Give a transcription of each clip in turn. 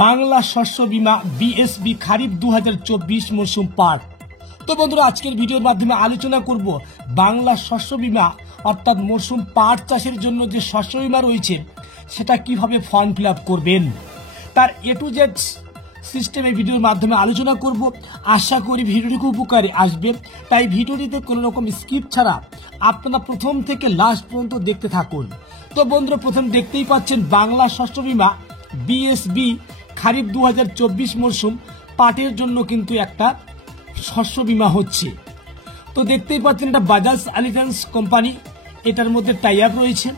বাংলা শস্য বীমা বিএসবি খারিফ 2024 মৌসুম পাট। তো বন্ধুরা, আজকের ভিডিওর মাধ্যমে আলোচনা করব বাংলা শস্য বীমা অর্থাৎ মৌসুম পাট চাষের জন্য যে শস্য বীমা রয়েছে সেটা কিভাবে ফর্ম ফিল আপ করবেন, তার এ টু জেড সিস্টেমে ভিডিওর মাধ্যমে আলোচনা করব। আশা করি ভিডিওটি খুব উপকারে আসবে, তাই ভিডিওটিতে কোনো রকম স্কিপ ছাড়া আপনারা প্রথম থেকে লাস্ট পর্যন্ত দেখতে থাকুন। তো বন্ধুরা, প্রথম দেখতেই পাচ্ছেন বাংলা শস্য বীমা বিএসবি খারিফ 2024 মরশুম পাটের জন্য কিন্তু একটা শস্য বীমা হচ্ছে। তো দেখতেই পাচ্ছেন এটা বাজাজ আলিয়ান্স কোম্পানি, এটার মধ্যে টাই আপ রয়েছে।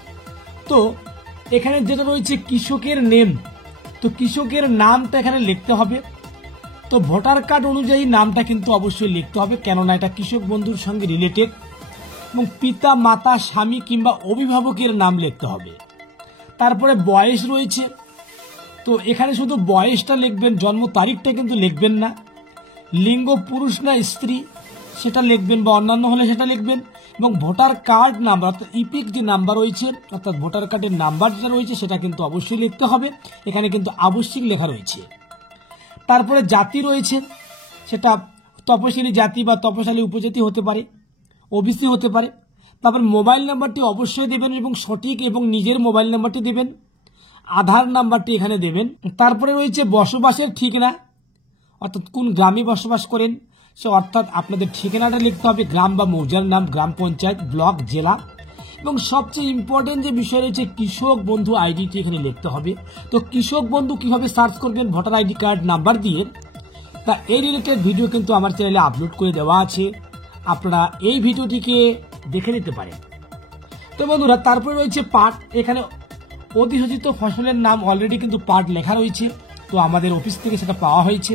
তো এখানে যেটা রয়েছে কৃষকের নেম, তো কৃষকের নামটা এখানে লিখতে হবে। তো ভোটার কার্ড অনুযায়ী নামটা কিন্তু অবশ্যই লিখতে হবে, কেননা এটা কৃষক বন্ধুর সঙ্গে রিলেটেড। এবং পিতা মাতা স্বামী কিংবা অভিভাবকের নাম লিখতে হবে। তারপরে বয়স রয়েছে, তো এখানে শুধু বয়সটা লিখবেন, জন্ম তারিখটা কিন্তু লিখবেন না। লিঙ্গ পুরুষ না স্ত্রী সেটা লিখবেন, বা অন্যান্য হলে সেটা লিখবেন। এবং ভোটার কার্ড নাম্বার অর্থাৎ ইপিক যে নাম্বার রয়েছে অর্থাৎ ভোটার কার্ডের নাম্বার যেটা রয়েছে সেটা কিন্তু অবশ্যই লিখতে হবে, এখানে কিন্তু আবশ্যিক লেখা রয়েছে। তারপরে জাতি রয়েছে, সেটা তপশিলি জাতি বা তপশালী উপজাতি হতে পারে, ওবিসি হতে পারে। তারপর মোবাইল নাম্বারটি অবশ্যই দেবেন এবং সঠিক, এবং নিজের মোবাইল নাম্বারটি দেবেন, আধার নাম্বারটি এখানে দেবেন। তারপরে রয়েছে বসবাসের ঠিকানা, অর্থাৎ কোন গ্রামে বসবাস করেন সে অর্থাৎ আপনাদের ঠিকানাটা লিখতে হবে, গ্রাম বা মৌজার নাম, গ্রাম পঞ্চায়েত, ব্লক, জেলা। এবং সবচেয়ে ইম্পর্টেন্ট যে বিষয় রয়েছে কৃষক বন্ধু আইডিটি এখানে লিখতে হবে। তো কৃষক বন্ধু কিভাবে সার্চ করবেন ভোটার আইডি কার্ড নাম্বার দিয়ে, তা এই রিলেটেড ভিডিও কিন্তু আমার চ্যানেলে আপলোড করে দেওয়া আছে, আপনারা এই ভিডিওটিকে দেখে নিতে পারেন। তো বন্ধুরা, তারপরে রয়েছে পাট, এখানে অধিসূচিত ফসলের নাম অলরেডি কিন্তু পাট লেখা রয়েছে, তো আমাদের অফিস থেকে সেটা পাওয়া হয়েছে।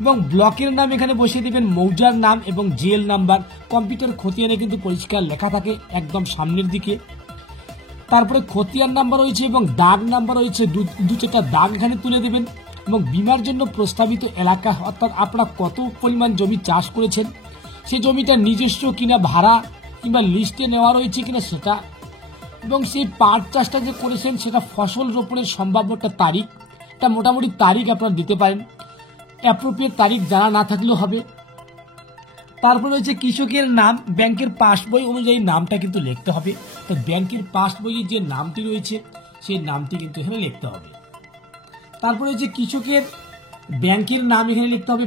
এবং ব্লকের নাম এখানে বসিয়ে দিবেন, মৌজার নাম এবং জিএল নাম্বার কম্পিউটার খতিয়ানে কিন্তু পরিষ্কার লেখা থাকে একদম সামনের দিকে। তারপরে খতিয়ান নাম্বার রয়েছে এবং দাগ নাম্বার রয়েছে, দু চারটা দাগ এখানে তুলে দেবেন। এবং বীমার জন্য প্রস্তাবিত এলাকা অর্থাৎ আপনারা কত পরিমাণ জমি চাষ করেছেন, সেই জমিটা নিজস্ব কিনা, ভাড়া কিংবা লিস্টে নেওয়া রয়েছে কিনা সেটা, এবং সেই পাট চাষটা যে করেছেন সেটা ফসল রোপণের সম্ভাব্য একটা তারিখ, একটা মোটামুটি তারিখ আপনারা দিতে পারেন, অ্যাপ্রোপ্রিয়েট তারিখ জানা না থাকলেও হবে। তারপরে রয়েছে কৃষকের নাম, ব্যাংকের পাসবই অনুযায়ী নামটা কিন্তু লিখতে হবে। তো ব্যাংকের পাসবইয়ে যে নামটি রয়েছে সেই নামটি কিন্তু এখানে লিখতে হবে। তারপরে হচ্ছে কৃষকের ব্যাংকের নাম এখানে লিখতে হবে,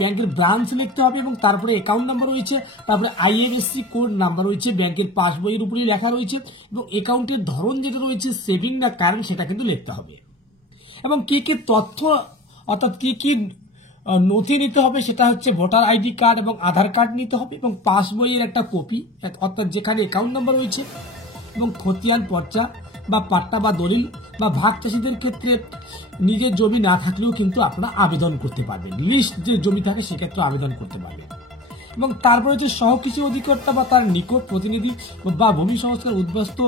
ব্যাংকের ব্রাঞ্চ লিখতে হবে, এবং তারপরে অ্যাকাউন্ট নাম্বার রয়েছে, তারপরে আইএফএসসি কোড নাম্বার রয়েছে, ব্যাংকের পাসবইয়ের উপরেই লেখা রয়েছে। এবং অ্যাকাউন্টের ধরন যেটা রয়েছে সেভিং না কারেন্ট সেটা কিন্তু লিখতে হবে। এবং কি কি তথ্য অর্থাৎ কি কি নথি নিতে হবে সেটা হচ্ছে ভোটার আইডি কার্ড এবং আধার কার্ড নিতে হবে, এবং পাসবইয়ের একটা কপি অর্থাৎ যেখানে অ্যাকাউন্ট নাম্বার রয়েছে, এবং খতিয়ান পর্চা বা পাট্টা বা দলিল বা ভাগ চাষীদের ক্ষেত্রে নিজের জমি না থাকলেও কিন্তু আপনারা আবেদন করতে পারবেন, লিস্ট যে জমি থাকে সেক্ষেত্রে আবেদন করতে পারবেন। এবং তারপরে হচ্ছে সহকৃষি অধিকর্তা বা তার নিকট প্রতিনিধি বা ভূমি সংস্কার উদ্বস্ত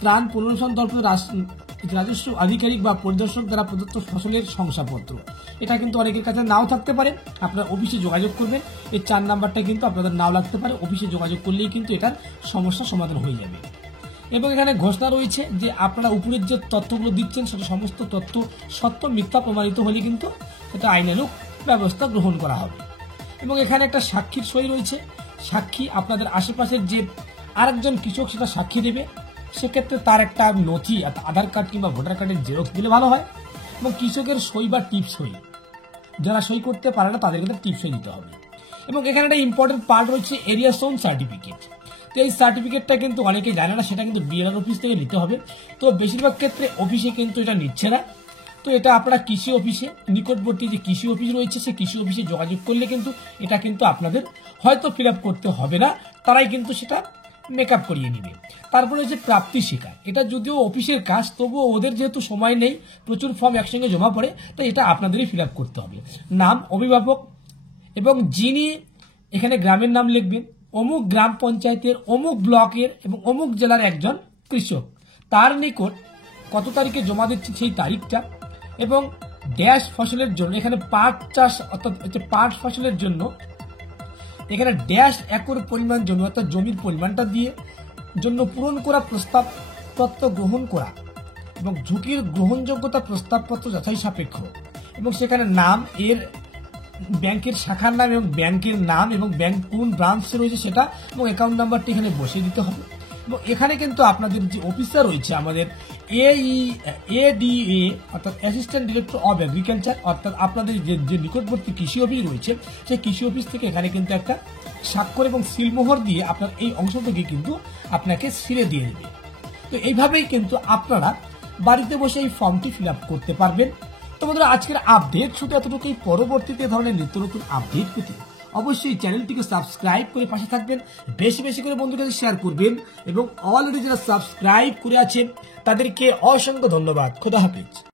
ত্রাণ পুনর্বাসন দপ্তর রাজস্ব আধিকারিক বা পরিদর্শক দ্বারা প্রদত্ত ফসলের শংসাপত্র, এটা কিন্তু অনেকের কাছে নাও থাকতে পারে, আপনারা অফিসে যোগাযোগ করবেন। এই 4 নাম্বারটা কিন্তু আপনাদের নাও লাগতে পারে, অফিসে যোগাযোগ করলেই কিন্তু এটার সমস্যার সমাধান হয়ে যাবে। এবং এখানে ঘোষণা রয়েছে যে আপনারা উপরের যে তথ্যগুলো দিচ্ছেন সেটা সমস্ত তথ্য সত্য মিথ্যা প্রমাণিত হলে কিন্তু সেটা আইনানুগ ব্যবস্থা গ্রহণ করা হবে। এবং এখানে একটা সাক্ষীর সই রয়েছে, সাক্ষী আপনাদের আশেপাশের যে আরেকজন কৃষক সেটা সাক্ষী দেবে, সেক্ষেত্রে তার একটা নথি আধার কার্ড কিংবা ভোটার কার্ডের জেরক্স দিলে ভালো হয়। এবং কৃষকের সই বা টিপ সই, যারা সই করতে পারে না তাদের কিন্তু টিপ সই দিতে হবে। এবং এখানে একটা ইম্পর্টেন্ট পার্ট রয়েছে এরিয়া সোন সার্টিফিকেট। তো এই সার্টিফিকেটটা কিন্তু অনেকে জানে না, সেটা কিন্তু বিএলআর অফিস থেকে নিতে হবে। তো বেশিরভাগ ক্ষেত্রে অফিসে কিন্তু এটা নিচ্ছে না, তো এটা আপনারা কৃষি অফিসে নিকটবর্তী যে কৃষি অফিস রয়েছে সেই কৃষি অফিসে যোগাযোগ করলে কিন্তু এটা কিন্তু আপনাদের হয়তো ফিল আপ করতে হবে না, তারাই কিন্তু সেটা মেকআপ করিয়ে নিবে। তারপরে হচ্ছে প্রাপ্তি স্বীকার, এটা যদিও অফিসের কাজ তবুও ওদের যেহেতু সময় নেই, প্রচুর ফর্ম একসঙ্গে জমা পড়ে, তাই এটা আপনাদেরই ফিল আপ করতে হবে। নাম অভিভাবক, এবং যিনি এখানে গ্রামের নাম লিখবেন, অমুক গ্রাম পঞ্চায়েতের অমুক ব্লকের এবং অমুক জেলার একজন কৃষক, তার নিকট কত তারিখে জমা দিচ্ছি সেই তারিখটা। এবং ড্যাশ ফসলের জন্য এখানে পাট চাষ অর্থাৎ পাট ফসলের জন্য এখানে ড্যাশ একর পরিমাণ জমি অর্থাৎ জমির পরিমাণটা দিয়ে জন্য পূরণ করা প্রস্তাব পত্র গ্রহণ করা এবং ঝুঁকির গ্রহণযোগ্যতা প্রস্তাবপত্র যাচাই সাপেক্ষ এবং সেখানে নাম, এর ব্যাংকের শাখার নাম এবং ব্যাংকের নাম এবং ব্যাংক কোন ব্রাঞ্চে রয়েছে সেটা এবং অ্যাকাউন্ট নাম্বারটি এখানে বসিয়ে দিতে হবে। এবং এখানে কিন্তু আপনাদের যে অফিসার রয়েছে আমাদের ADA অর্থাৎ অ্যাসিস্ট্যান্ট ডিরেক্টর অব এগ্রিকালচার, অর্থাৎ আপনাদের যে নিকটবর্তী কৃষি অফিস রয়েছে সেই কৃষি অফিস থেকে এখানে কিন্তু একটা স্বাক্ষর এবং সিলমোহর দিয়ে আপনার এই অংশটাকে কিন্তু আপনাকে ছিঁড়ে দিয়ে দেবে। তো এইভাবেই কিন্তু আপনারা বাড়িতে বসে এই ফর্মটি ফিল আপ করতে পারবেন। তো বন্ধুরা, আজকের আপডেট শুধু এতটুকুই। পরবর্তীতে ধরনের নিত্য নতুন আপডেট পেতে অবশ্যই চ্যানেলটিকে সাবস্ক্রাইব করে পাশে থাকবেন, বেশি বেশি করে বন্ধুদের কাছে শেয়ার করবেন এবং অলরেডি যারা সাবস্ক্রাইব করে আছেন তাদেরকে অসংখ্য ধন্যবাদ। খোদা হাফেজ।